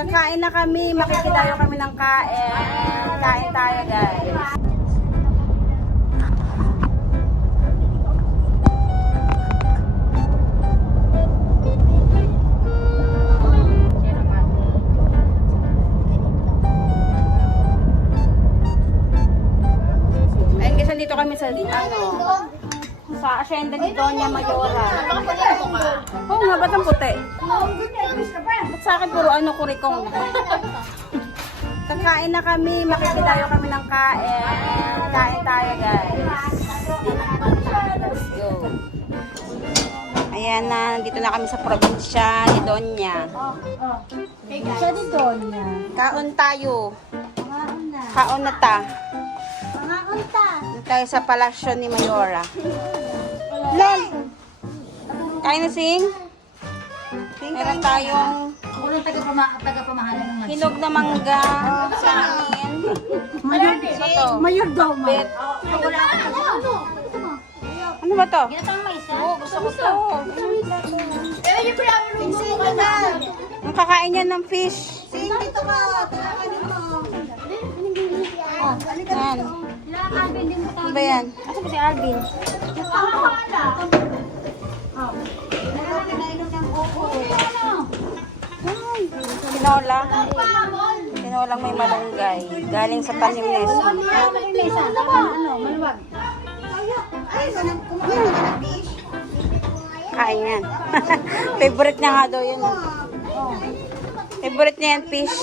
Kakain na kami, makikidayo kami ng kain. Kain tayo, guys. Ayun guys, nandito kami sa sa asyenda ni Doña Mayora. Oo nga, ba't ang puti? Ba't sa akin puro kurikong? Kakain na kami, makikidayo kami ng kain. Kain tayo, guys. Let's go. Ayan na, nandito na kami sa probinsya ni Doña. Siya ni Doña. Kaon tayo. Pangaon na. Kaon na ta. Pangaon ta. Dito tayo sa palasyo ni Mayora. Lol! Kain na, Sing? Meron tayong Ako lang taga-pamahalan ng mas. hinog na mangga sa amin. Ano to? Mayordoma. Bet. Ano? Ano ba to? Ginatang mais ha? Oo, gusto ko to. Ang kakain niya ng fish. Sing, dito ka. Tulungan mo. Yan. Alvin din mo Ano ba yan? Asa ba si Alvin? Tinola. Tinolang may malunggay. Galing sa tanim ni Esme. Ano? Maluwag. Kain yan. Favorite niya nga daw yun. Favorite niya yan, fish.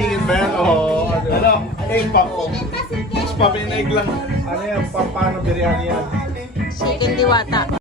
Chicken ba yan? Oo. Ano? Egg pop. Fish pop yung egg lang. Ano yan? Paano biryani yan? Chicken diwata.